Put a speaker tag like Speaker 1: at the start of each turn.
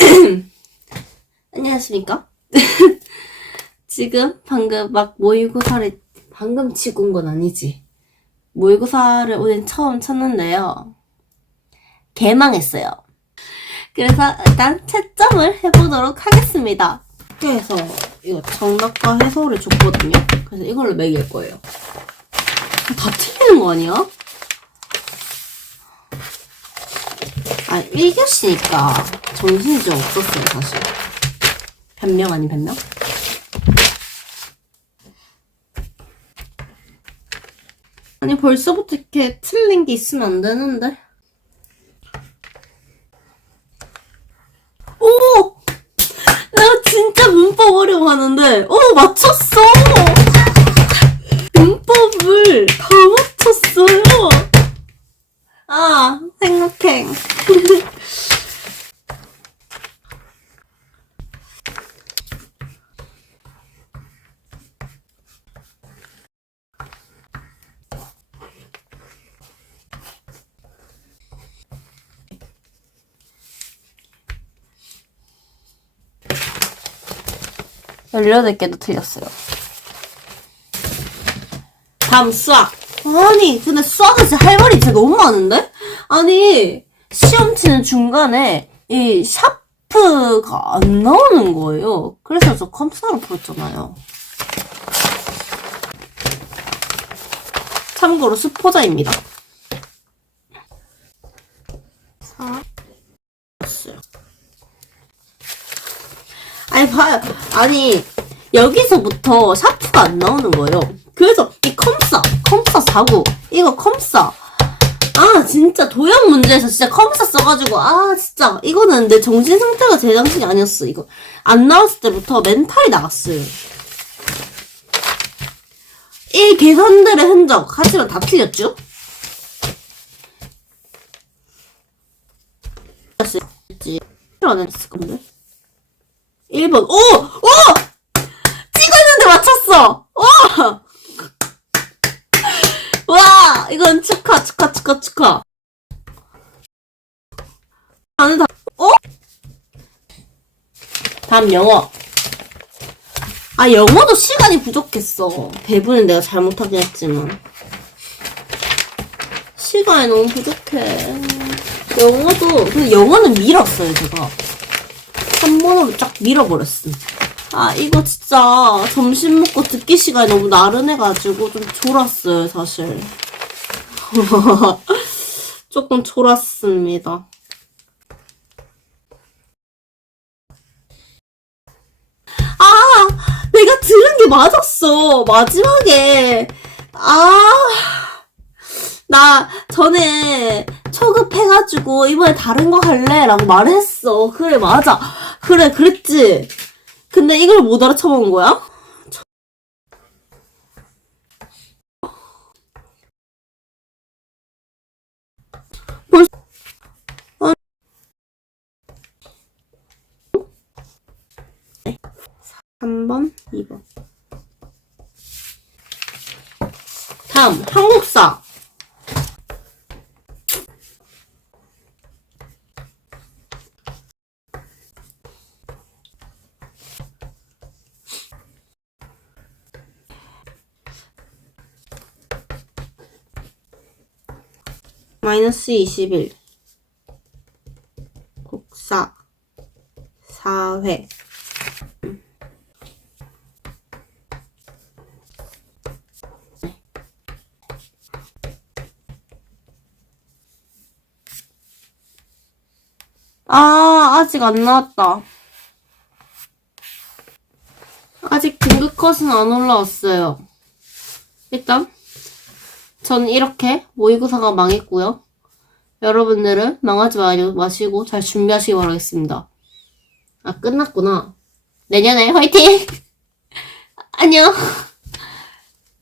Speaker 1: 안녕하십니까? 지금 방금 막 모의고사를 방금 치고 온 건 아니지. 모의고사를 오늘 처음 쳤는데요. 개망했어요. 그래서 일단 채점을 해보도록 하겠습니다. 학교에서 이거 정답과 해설을 줬거든요. 그래서 이걸로 매길 거예요. 다 틀리는 거 아니야? 아, 1교시니까 정신이 좀 없었어요, 사실. 변명 아닌 변명? 아니, 벌써부터 이렇게 틀린 게 있으면 안 되는데. 오! 내가 진짜 문법 어려워하는데, 오, 맞췄어! 18개도 틀렸어요. 다음 수학. 아니, 근데 수학은 진짜 할 말이 제가 너무 많은데? 아니, 시험 치는 중간에 이 샤프가 안 나오는 거예요. 그래서 저 컴퓨터로 풀었잖아요. 참고로 수포자입니다. 아니, 봐요. 아니, 여기서부터 샤프가 안 나오는 거예요. 그래서 이 컴싸, 컴싸 사고, 이거 컴싸. 아, 진짜 도형 문제에서 진짜 컴싸 써가지고, 아, 진짜, 이거는 내 정신 상태가 제 장식이 아니었어. 이거. 안 나왔을 때부터 멘탈이 나갔어요. 이 계산들의 흔적, 하지만 다 틀렸죠? 했을 건데. 1번. 오! 오! 찍었는데 맞췄어! 와! 와! 이건 축하, 축하, 축하, 축하. 나는 다, 어? 다음 영어. 아, 영어도 시간이 부족했어. 배분은 내가 잘못하긴 했지만. 시간이 너무 부족해. 영어도, 근데 영어는 밀었어요, 제가. 한 번으로 쫙 밀어버렸음. 아, 이거 진짜 점심 먹고 듣기 시간이 너무 나른해가지고 좀 졸았어요, 사실. 조금 졸았습니다. 아, 내가 들은 게 맞았어. 마지막에. 아, 나 전에 초급해가지고 이번에 다른 거 할래? 라고 말했어. 그래, 맞아. 그래, 그랬지. 근데 이걸 못 알아쳐먹은 거야? 벌, 아, 3번, 2번. 다음, 한국사. 마이너스 21 국사. 사회. 아 아직 안 나왔다. 아직 등급 컷은 안 올라왔어요. 일단 전 이렇게 모의고사가 망했고요. 여러분들은 망하지 마- 마시고 잘 준비하시기 바라겠습니다. 아, 끝났구나. 내년에 화이팅! 안녕!